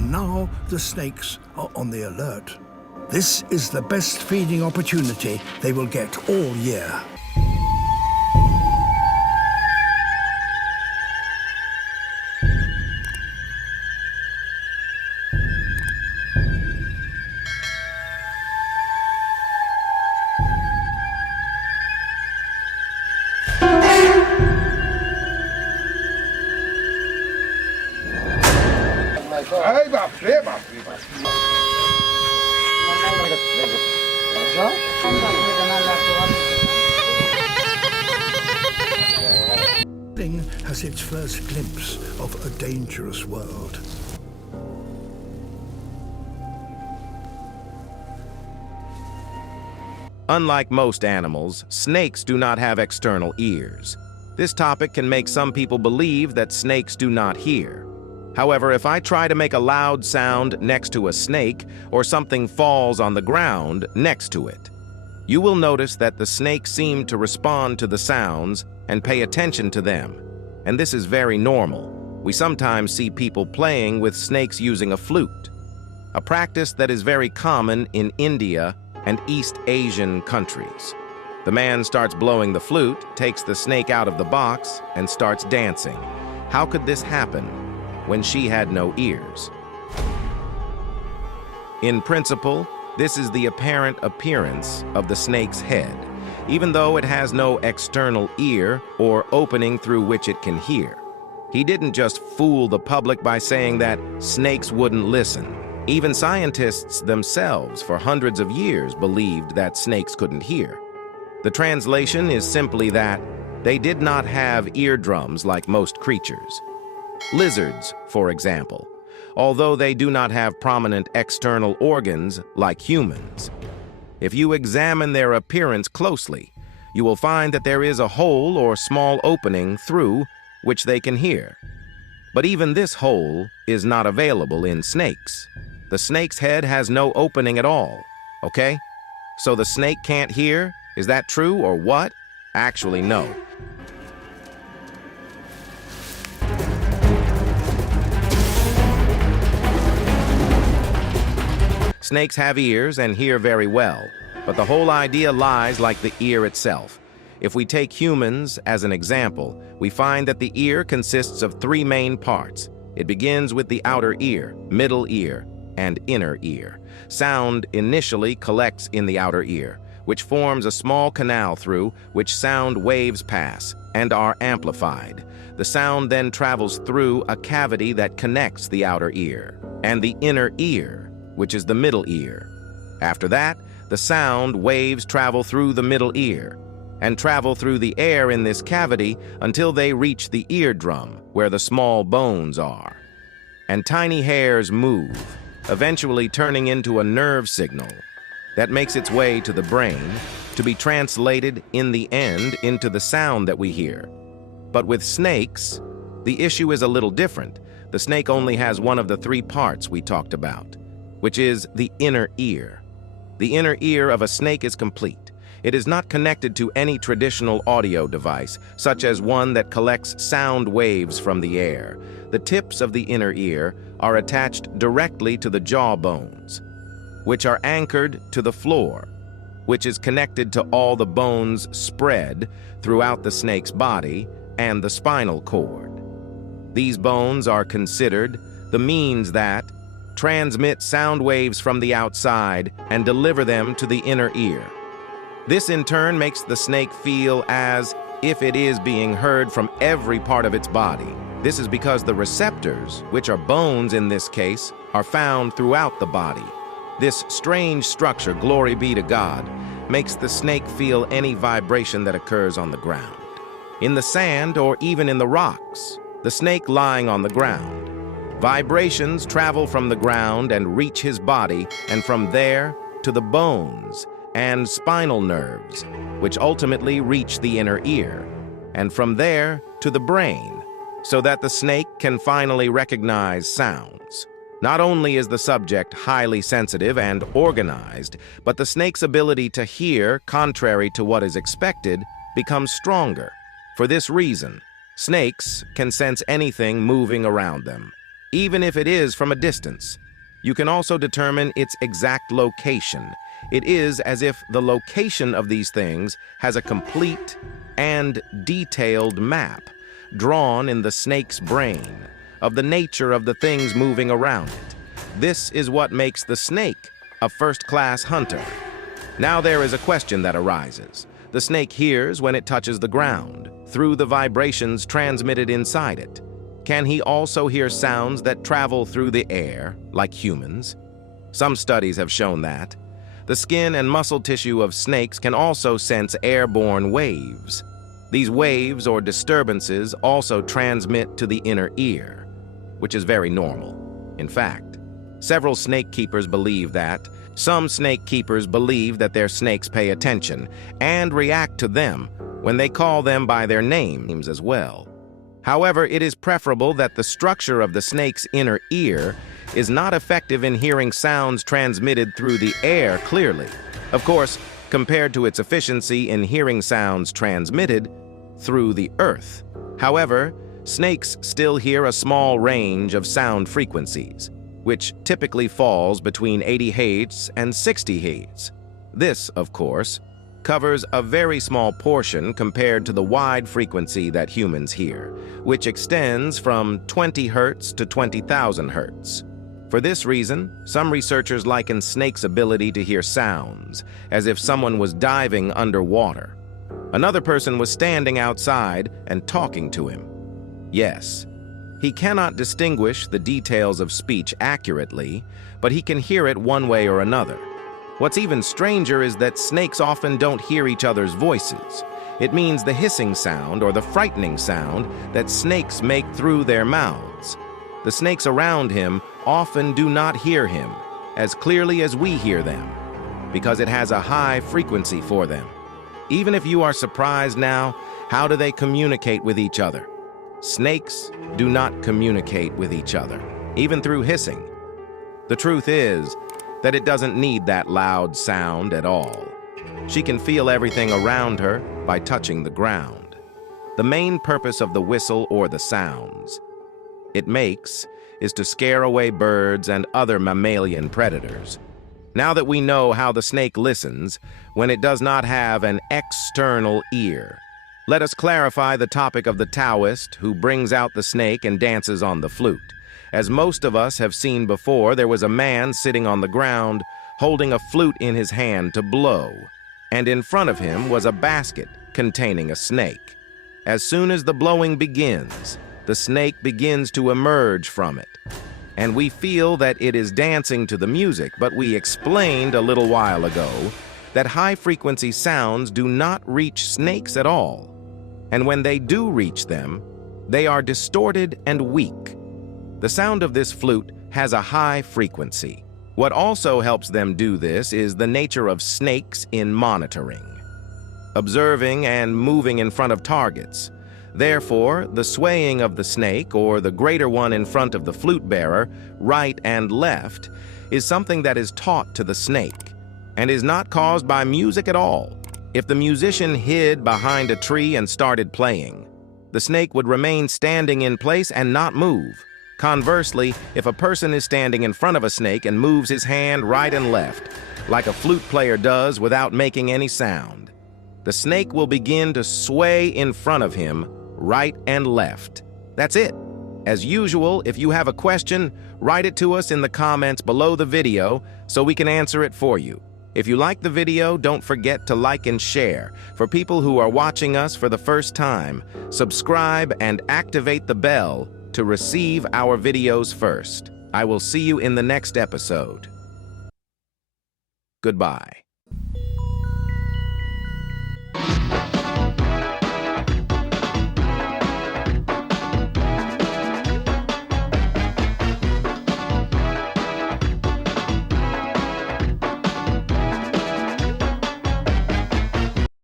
and now the snakes are on the alert. This is the best feeding opportunity they will get all year. Thing has its first glimpse of a dangerous world. Unlike most animals, snakes do not have external ears. This topic can make some people believe that snakes do not hear. However, if I try to make a loud sound next to a snake or something falls on the ground next to it, you will notice that the snakes seem to respond to the sounds and pay attention to them. And this is very normal. We sometimes see people playing with snakes using a flute, a practice that is very common in India and East Asian countries. The man starts blowing the flute, takes the snake out of the box, and starts dancing. How could this happen when she had no ears? In principle, this is the apparent appearance of the snake's head, even though it has no external ear or opening through which it can hear. He didn't just fool the public by saying that snakes wouldn't listen. Even scientists themselves for hundreds of years believed that snakes couldn't hear. The translation is simply that they did not have eardrums like most creatures. Lizards, for example, although they do not have prominent external organs like humans. If you examine their appearance closely, you will find that there is a hole or small opening through which they can hear. But even this hole is not available in snakes. The snake's head has no opening at all, okay? So the snake can't hear? Is that true or what? Actually, no. Snakes have ears and hear very well, but the whole idea lies like the ear itself. If we take humans as an example, we find that the ear consists of three main parts. It begins with the outer ear, middle ear, and inner ear. Sound initially collects in the outer ear, which forms a small canal through which sound waves pass and are amplified. The sound then travels through a cavity that connects the outer ear and the inner ear, which is the middle ear. After that, the sound waves travel through the middle ear and travel through the air in this cavity until they reach the eardrum, where the small bones are. And tiny hairs move, eventually turning into a nerve signal that makes its way to the brain to be translated in the end into the sound that we hear. But with snakes, the issue is a little different. The snake only has one of the three parts we talked about, which is the inner ear. The inner ear of a snake is complete. It is not connected to any traditional audio device, such as one that collects sound waves from the air. The tips of the inner ear are attached directly to the jaw bones, which are anchored to the floor, which is connected to all the bones spread throughout the snake's body and the spinal cord. These bones are considered the means that transmit sound waves from the outside and deliver them to the inner ear. This in turn makes the snake feel as if it is being heard from every part of its body. This is because the receptors, which are bones in this case, are found throughout the body. This strange structure, glory be to God, makes the snake feel any vibration that occurs on the ground. In the sand or even in the rocks, the snake lying on the ground. Vibrations travel from the ground and reach his body, and from there to the bones and spinal nerves, which ultimately reach the inner ear, and from there to the brain, so that the snake can finally recognize sounds. Not only is the subject highly sensitive and organized, but the snake's ability to hear, contrary to what is expected, becomes stronger. For this reason, snakes can sense anything moving around them. even if it is from a distance. You can also determine its exact location. It is as if the location of these things has a complete and detailed map drawn in the snake's brain of the nature of the things moving around it. This is what makes the snake a first-class hunter. Now there is a question that arises. The snake hears when it touches the ground, through the vibrations transmitted inside it. Can he also hear sounds that travel through the air, like humans? Some studies have shown that. The skin and muscle tissue of snakes can also sense airborne waves. These waves or disturbances also transmit to the inner ear, which is very normal. In fact, several snake keepers believe that some snake keepers believe that their snakes pay attention and react to them when they call them by their names as well. However, it is preferable that the structure of the snake's inner ear is not effective in hearing sounds transmitted through the air clearly. Of course, compared to its efficiency in hearing sounds transmitted through the earth. However, snakes still hear a small range of sound frequencies, which typically falls between 80 Hz and 60 Hz. This, of course, covers a very small portion compared to the wide frequency that humans hear, which extends from 20 Hz to 20,000 Hz. For this reason, some researchers liken snakes' ability to hear sounds as if someone was diving underwater. Another person was standing outside and talking to him. Yes, he cannot distinguish the details of speech accurately, but he can hear it one way or another. What's even stranger is that snakes often don't hear each other's voices. It means the hissing sound or the frightening sound that snakes make through their mouths. The snakes around him often do not hear him as clearly as we hear them, because it has a high frequency for them. Even if you are surprised now, how do they communicate with each other? Snakes do not communicate with each other, even through hissing. The truth is that it doesn't need that loud sound at all. She can feel everything around her by touching the ground. The main purpose of the whistle or the sounds it makes is to scare away birds and other mammalian predators. Now that we know how the snake listens when it does not have an external ear, let us clarify the topic of the Taoist who brings out the snake and dances on the flute. As most of us have seen before, there was a man sitting on the ground holding a flute in his hand to blow, and in front of him was a basket containing a snake. As soon as the blowing begins, the snake begins to emerge from it, and we feel that it is dancing to the music, but we explained a little while ago that high-frequency sounds do not reach snakes at all, and when they do reach them, they are distorted and weak. The sound of this flute has a high frequency. What also helps them do this is the nature of snakes in monitoring, observing and moving in front of targets. Therefore, the swaying of the snake, or the greater one in front of the flute bearer, right and left, is something that is taught to the snake, and is not caused by music at all. If the musician hid behind a tree and started playing, the snake would remain standing in place and not move. Conversely, if a person is standing in front of a snake and moves his hand right and left, like a flute player does without making any sound, the snake will begin to sway in front of him, right and left. That's it. As usual, if you have a question, write it to us in the comments below the video so we can answer it for you. If you like the video, don't forget to like and share. For people who are watching us for the first time, subscribe and activate the bell to receive our videos first. I will see you in the next episode. Goodbye.